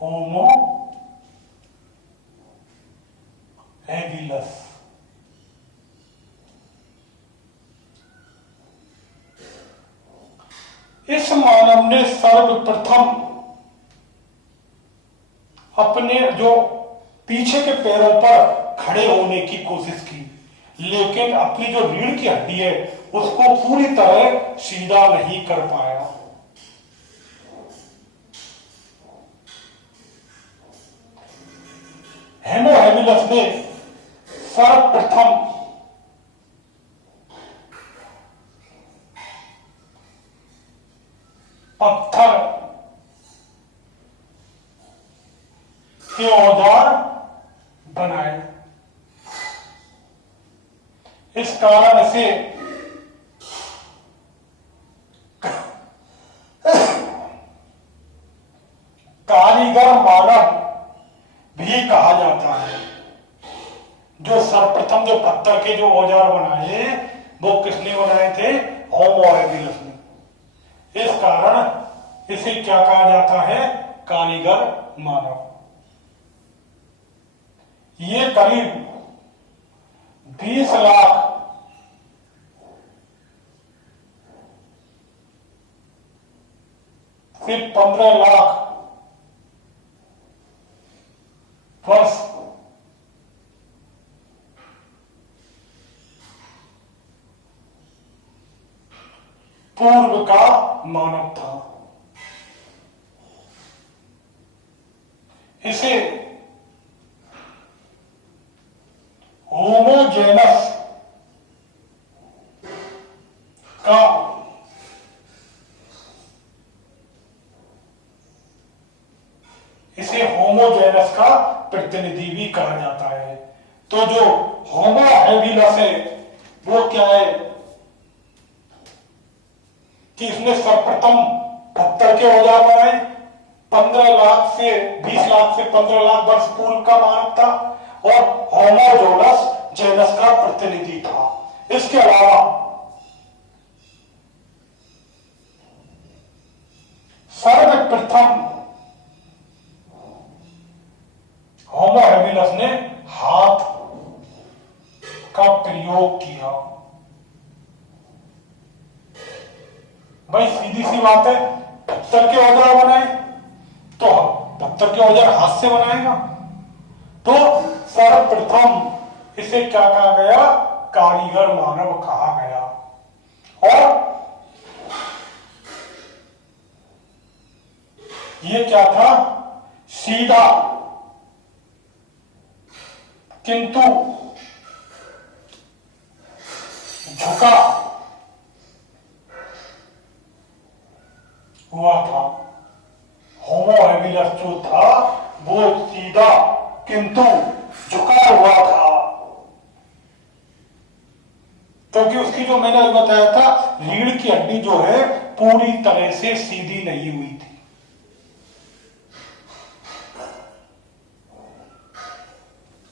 होमो habilis. इस मानव ने सर्वप्रथम अपने जो पीछे के पैरों पर खड़े होने की कोशिश की, लेकिन अपनी जो रीढ़ की हड्डी है उसको पूरी तरह सीधा नहीं कर पाया। होमो हैबिलस ने सर्वप्रथम पत्थर के औजार बनाए। इस कारण से कारीगर मानव भी कहा जाता है। जो सर्वप्रथम जो पत्थर के जो औजार बनाए वो किसने बनाए थे? होमो हैबिलस ने। इस कारण इसे क्या कहा जाता है? कारीगर मानव। ये करीब 20 लाख से 15 लाख वर्ष पूर्व का मानव था। इसे होमोजेनस का प्रतिनिधि भी कहा जाता है। तो जो होमो हैबिलस है वो क्या है कि इसने सर्वप्रथम पत्थर के औजार बनाए। 15 लाख से 20 लाख से 15 लाख वर्ष पूर्व का मानव था और होमोजेनस जेनस का प्रतिनिधि था। इसके अलावा सर्वप्रथम होमो हैबिलस ने हाथ का प्रयोग किया। भाई सीधी सी बात है, पत्थर के औजार बनाए तो पत्थर के औजार हाथ से बनाएगा, तो सर्वप्रथम इसे क्या कहा गया? कारीगर मानव कहा गया। और ये क्या था? सीधा किंतु झुका हुआ था। होमो हैबिलस जो था वो सीधा किंतु झुका हुआ था, क्योंकि उसकी जो मैंने बताया था रीढ़ की हड्डी जो है पूरी तरह से सीधी नहीं हुई थी।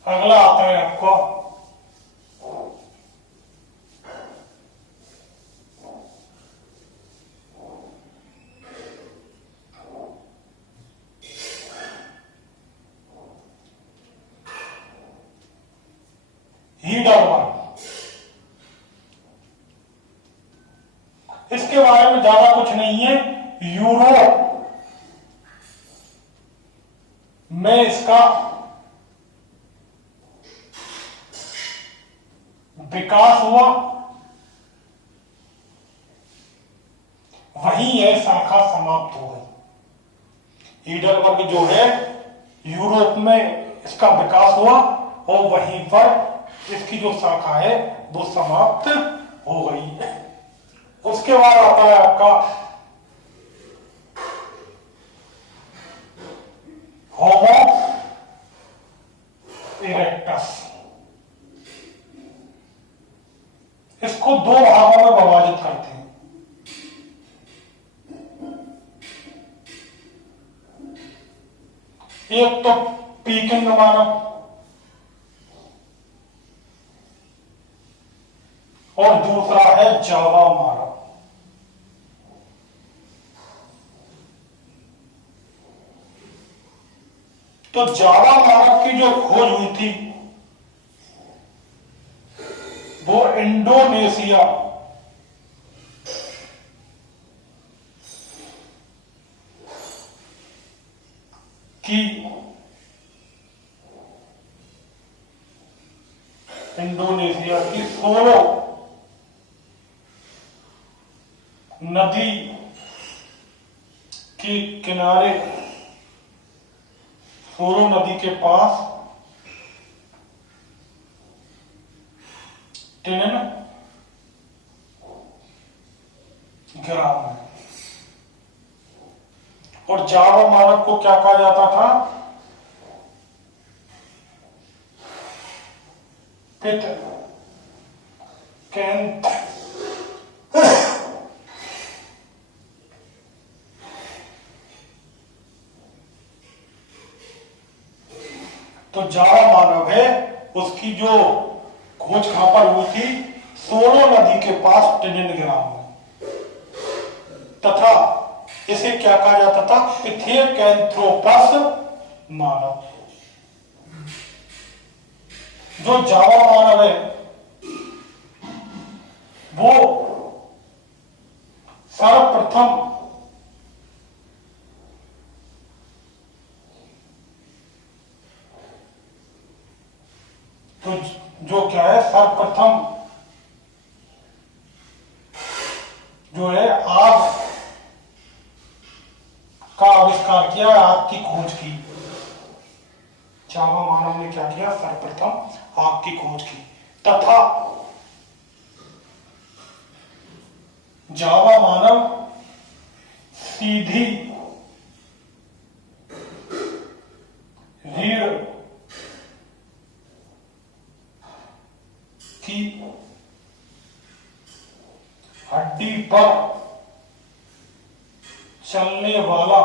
अगला आता है आपको हीडरवर्म। इसके बारे में ज्यादा कुछ नहीं है। यूरोप में इसका विकास हुआ, वहीं यह शाखा समाप्त हो गई। हीडरबर्ग जो है यूरोप में इसका विकास हुआ और वहीं पर इसकी जो शाखा है वो समाप्त हो गई है। उसके बाद आता है आपका होमो इरेक्टस। इसको दो भागों में विभाजित करते हैं। एक तो पीकिंग मानव और दूसरा है जावा मानव। तो जावा मानव की जो खोज हुई थी वो इंडोनेशिया की सोलो नदी के किनारे, सोलो नदी के पास टिनन ग्राम है। और जावा मानव को क्या कहा जाता था? पित कैंथ तो जावा मानव है, उसकी जो खोज कहां पर हुई थी? सोलो नदी के पास टिनिन ग्राम में। तथा इसे क्या कहा जाता था? पिथेकैंथ्रोपस मानव। जो जावा मानव है वो सर्वप्रथम तो जो क्या है, सर्वप्रथम जो है आग का आविष्कार किया, आग की खोज की। जावा मानव ने क्या किया? सर्वप्रथम आग की खोज की। तथा जावा मानव सीधी रीढ़ की हड्डी पर चलने वाला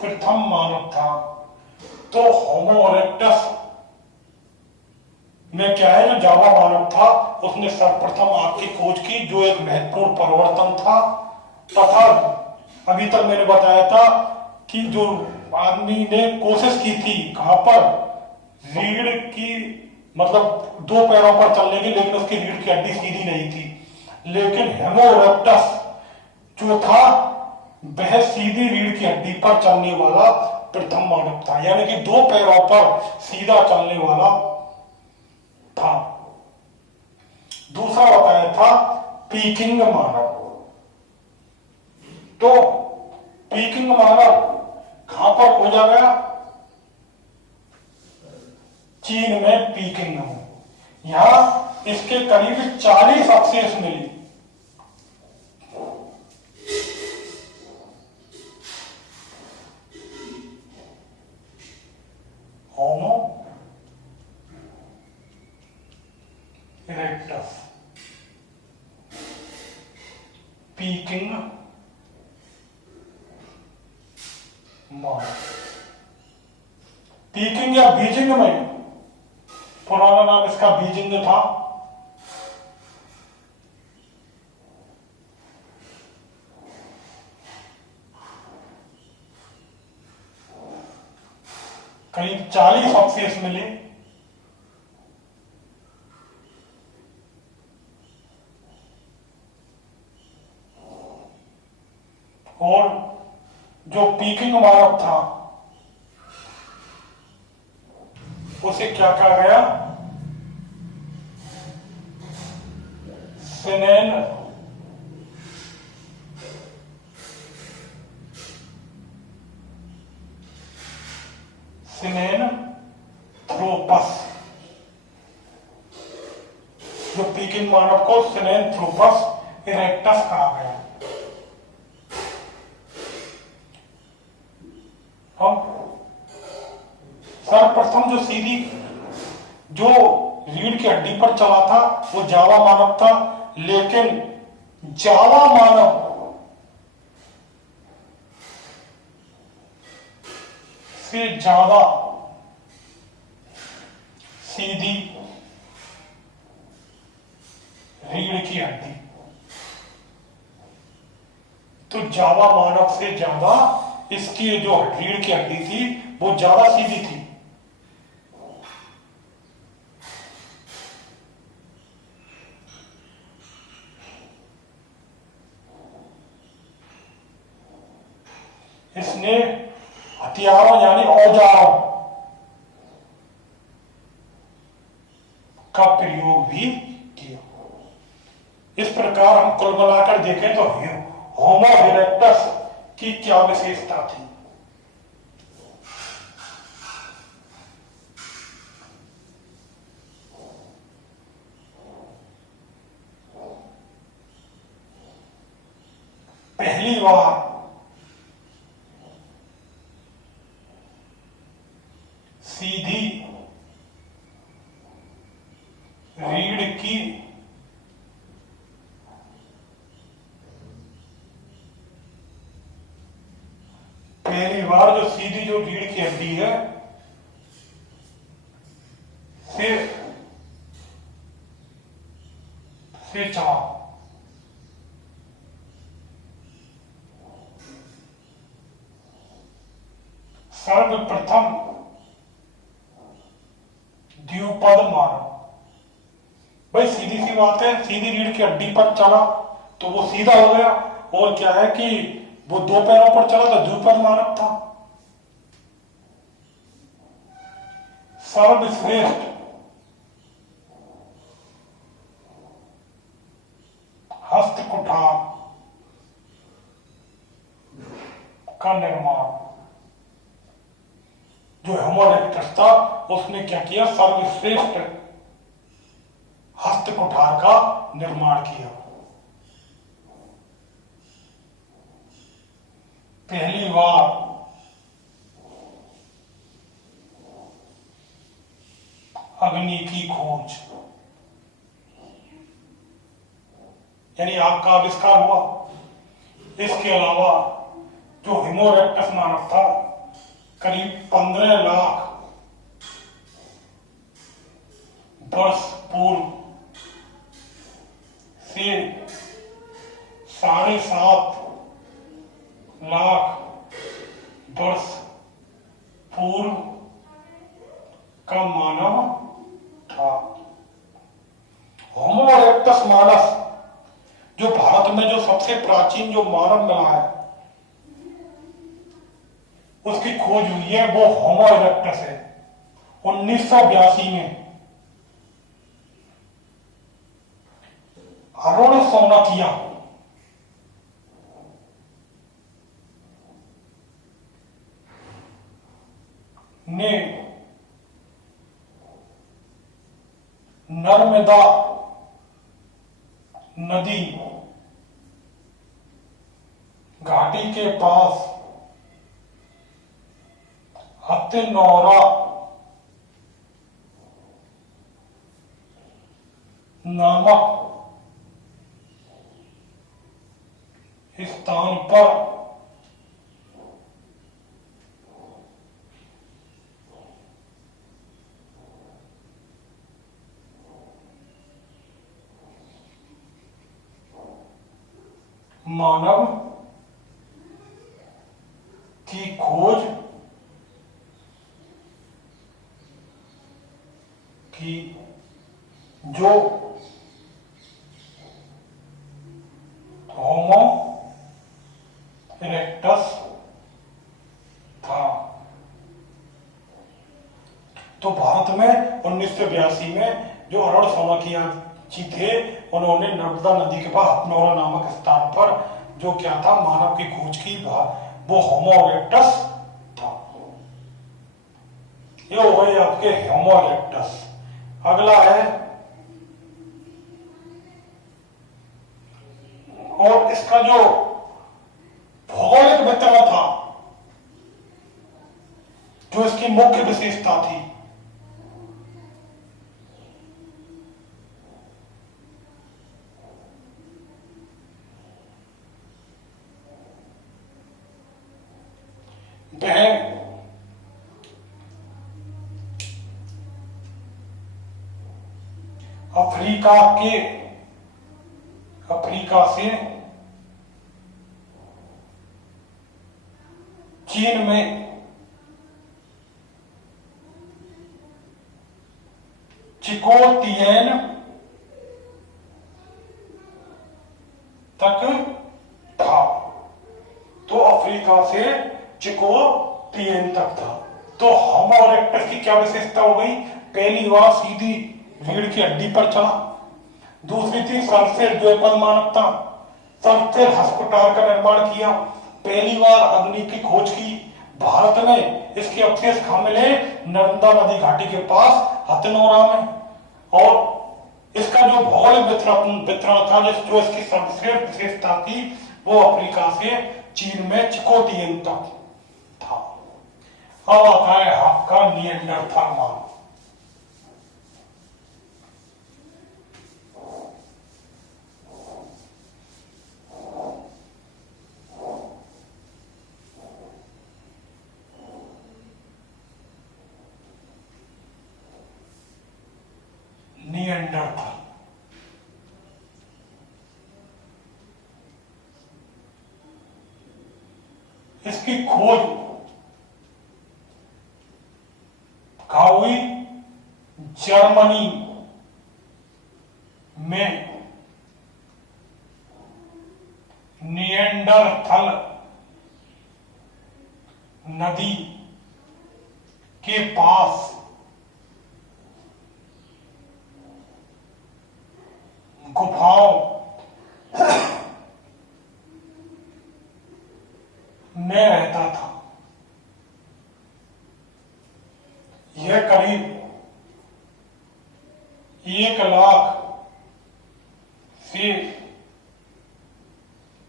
प्रथम मानव था। तो होमो इरेक्टस में क्या है, जो जावा मानव था उसने सर्वप्रथम आग की खोज की, जो एक महत्वपूर्ण परिवर्तन था। तथा अभी तक मैंने बताया था कि जो आदमी ने कोशिश की थी कहां पर? रीढ़ की, मतलब दो पैरों पर चलने की, लेकिन उसकी रीढ़ की हड्डी सीधी नहीं थी। लेकिन होमो इरेक्टस जो था वह सीधी रीढ़ की हड्डी पर चलने वाला प्रथम मानव था, यानी कि दो पैरों पर सीधा चलने वाला था। दूसरा बताया था पीकिंग मानव। तो पीकिंग मानव कहां पर खोजा गया? चीन में पीकिंग में। यहां इसके करीब 40 अवशेष मिली। होमो इरेक्टस, पीकिंग मानव। पीकिंग या बीजिंग में, पुराना नाम इसका बीजिंग था। करीब 40 अवशेष मिले। और जो पीकिंग मानव था उसे क्या कहा गया? सिनेन थ्रोपस। जो पीकिंग मानव को सिनेनथ्रोपस इरेक्टस कहा गया। सर्वप्रथम जो सीधी, जो रीढ़ की हड्डी पर चला था वो जावा मानव था, लेकिन जावा मानव से ज्यादा सीधी रीढ़ की हड्डी तो जावा मानव से ज्यादा इसकी जो रीढ़ की हड्डी थी वो ज्यादा सीधी थी। इसने हथियारों यानी औजारों का प्रयोग भी किया। इस प्रकार हम कुल मिलाकर देखें तो होमो इरेक्टस की क्या विशेषता थी। पहली बार सीधी रीढ़ की पहली बार जो सीधी जो रीढ़ की हड्डी है से चढ़ा सर्वप्रथम द्विपद मानव। भाई सीधी सी बात है, सीधी रीढ़ की हड्डी पर चला तो वो सीधा हो गया, और क्या है कि वो दो पैरों पर चला तो द्विपद मानव था। सर्वश्रेष्ठ हस्त कुठार का निर्माण, जो होमो इरेक्टस था उसने क्या किया, सर्वश्रेष्ठ हस्त कुठार का निर्माण किया। पहली बार अग्नि की खोज यानी आग का आविष्कार हुआ। इसके अलावा जो होमो इरेक्टस मानव था करीब 15 लाख वर्ष पूर्व से 7.5 लाख वर्ष पूर्व का मानव था। होमो इरेक्टस मानव जो भारत में जो सबसे प्राचीन जो मानव मिला है उसकी खोज हुई है, वो होमो इरेक्टस है। 1982 में अरुण सोनाकिया ने नर्मदा नदी घाटी के पास हथिनौरा नामक स्थान पर मानव की खोज की, जो होमो इरेक्टस था। तो भारत में 1982 में जो अरुण सोनाकिया जी थे उन्होंने नर्मदा नदी के पास हथनौरा नामक स्थान पर जो क्या था मानव की खोज की, वो होमो इरेक्टस था। ये हो गए आपके होमो इरेक्टस। अगला है, और इसका जो भौगोलिक वितरण था, जो इसकी मुख्य विशेषता थी, वह अफ्रीका से चीन में चिकोतियन तक था। तो अफ्रीका से चिकोतियन तक था। तो होमो इरेक्टस की क्या विशेषता हो गई? पहली बार सीधी रीढ़ की हड्डी पर चला। दूसरी थी सबसे द्विपद मानवता, सबसे हस्पताल का निर्माण किया। पहली बार अग्नि की खोज की। भारत में इसके अवशेष कहाँ मिले? नर्मदा नदी घाटी के पास हथनोरा में। और इसका जो भौगोलिक वितरण था, जो इसकी सर्वश्रेष्ठ विशेषता थी, वो अफ्रीका से चीन में चिकोतियन तक था। अब आता है आपका निएंडरथल मानव। निएंडरथल इसकी खोज कहाँ हुई? जर्मनी में निएंडरथल नदी के पास गुफाओं में रहता था। यह करीब 1,00,000 से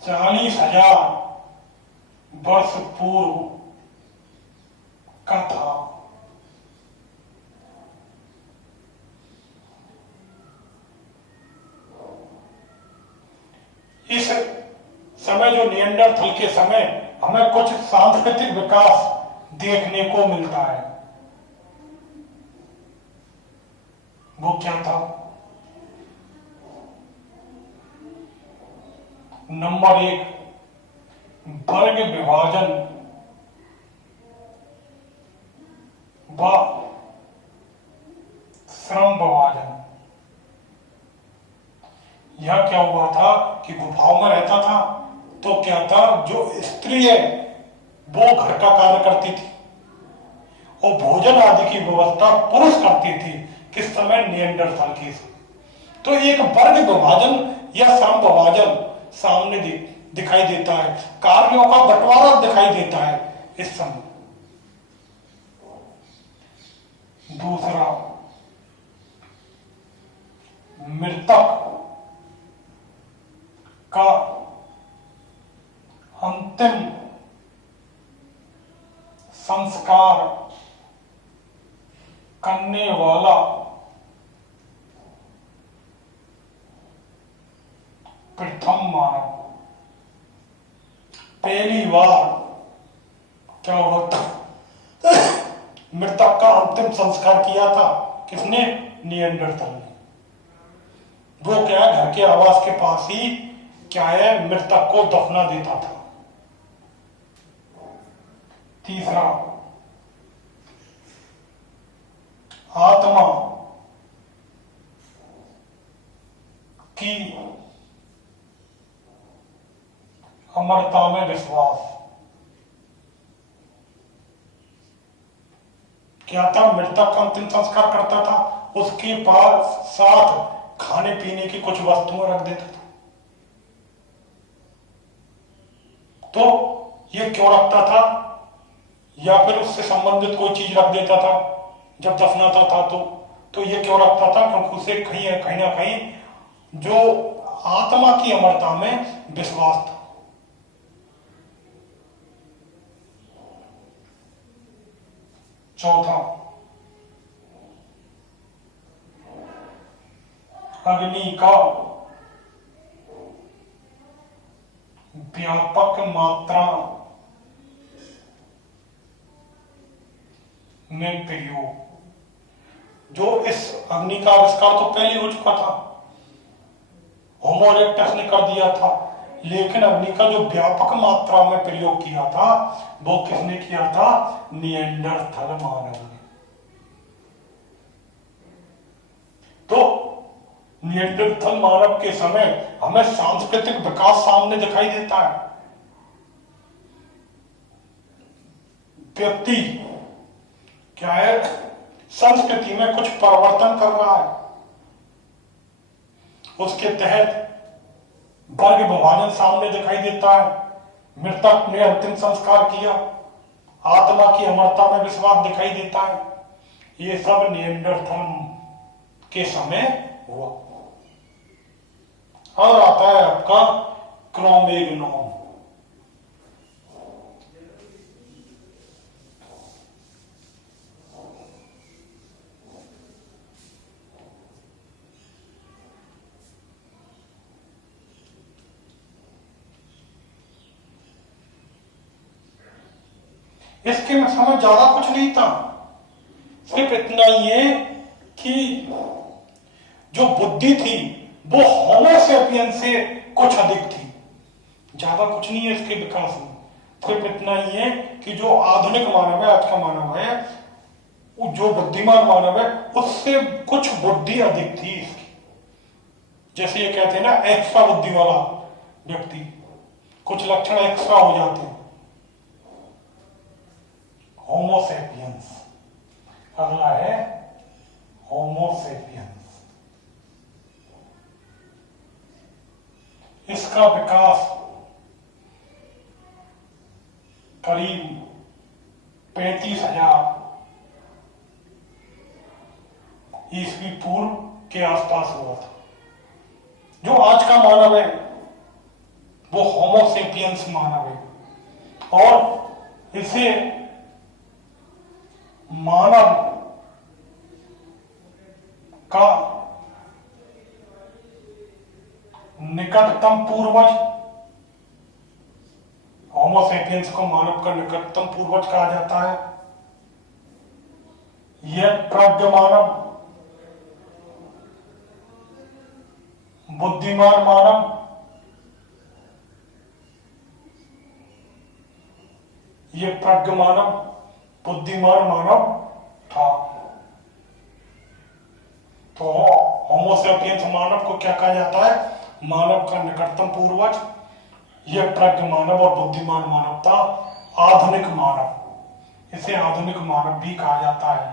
40,000 वर्ष पूर्व का था। इस समय जो निएंडरथल के समय हमें कुछ सांस्कृतिक विकास देखने को मिलता है। वो क्या था? नंबर 1, वर्ग विभाजन व श्रम विभाजन। यह क्या हुआ था कि गुफाओं में रहता था, तो क्या था, जो स्त्री है वो घर का कार्य करती थी और भोजन आदि की व्यवस्था पुरुष करती थी। किस समय? निएंडरथल के समय। तो एक वर्ग विभाजन या श्रम विभाजन सामने दिखाई देता है, कार्यों का बंटवारा दिखाई देता है इस समय। दूसरा, मृतक का अंतिम संस्कार करने वाला प्रथम मानव। पहली बार क्या होता, मृतक का अंतिम संस्कार किया था किसने? निएंडरथल ने। वो क्या है, घर के आवास के पास ही क्या है, मृतक को दफना देता था। तीसरा, आत्मा की अमरता में विश्वास। क्या था? मृतक का अंतिम संस्कार करता था, उसके पास साथ खाने पीने की कुछ वस्तुएं रख देता था। तो ये क्यों रखता था? या फिर उससे संबंधित कोई चीज रख देता था जब दफनाता था। तो ये क्यों रखता था? क्योंकि उसे कहीं ना कहीं जो आत्मा की अमरता में विश्वास था। चौथा, अग्नि का व्यापक मात्रा में प्रयोग। जो इस अग्नि का आविष्कार तो पहले हो चुका था, होमो इरेक्टस ने कर दिया था। लेकिन अग्नि का जो व्यापक मात्रा में प्रयोग किया था वो किसने किया था? निएंडरथल मानव ने। तो निएंडरथल मानव के समय हमें सांस्कृतिक विकास सामने दिखाई देता है। व्यक्ति क्या है, संस्कृति में कुछ परिवर्तन कर रहा है, उसके तहत वर्ग विभाजन सामने दिखाई देता है। मृतक ने अंतिम संस्कार किया, आत्मा की अमरता में विश्वास दिखाई देता है। ये सब निएंडरथल के समय हुआ। और आता है आपका क्रो-मैग्नोन। इसके में समझ ज्यादा कुछ नहीं था, सिर्फ इतना ही है कि जो बुद्धि थी वो होमो सेपियंस से कुछ अधिक थी। ज्यादा कुछ नहीं है इसके विकास में, सिर्फ इतना ही है कि जो आधुनिक मानव है, आज का मानव है, जो बुद्धिमान मानव है, उससे कुछ बुद्धि अधिक थी इसकी। जैसे ये कहते हैं ना एक्स्ट्रा बुद्धि वाला व्यक्ति, कुछ लक्षण एक्स्ट्रा हो जाते हैं। होमो सेपियंस। अगला है होमो सेपियंस। इसका विकास करीब 35,000 ईस्वी पूर्व के आसपास हुआ था। जो आज का मानव है वो होमो सेपियंस मानव है, और इसे मानव का निकटतम पूर्वज, होमो सेपियंस को मानव का निकटतम पूर्वज कहा जाता है। यह प्रज्ञ मानव, बुद्धिमान मानव, यह प्रज्ञ मानव, बुद्धिमान मानव था। तो होमो सेपियंस मानव को क्या कहा जाता है? मानव का निकटतम पूर्वज। यह प्रज्ञ मानव और बुद्धिमान मानव था। आधुनिक मानव, इसे आधुनिक मानव भी कहा जाता है।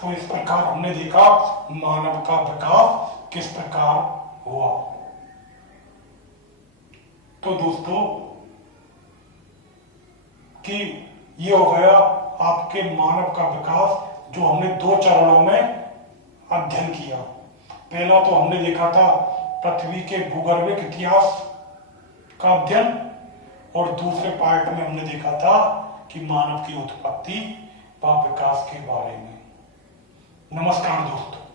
तो इस प्रकार हमने देखा मानव का विकास किस प्रकार हुआ। तो दोस्तों कि ये हो गया आपके मानव का विकास, जो हमने 2 चरणों में अध्ययन किया। पहला तो हमने देखा था पृथ्वी के भूगर्भिक इतिहास का अध्ययन, और दूसरे पार्ट में हमने देखा था कि मानव की उत्पत्ति व विकास के बारे में। नमस्कार दोस्तों।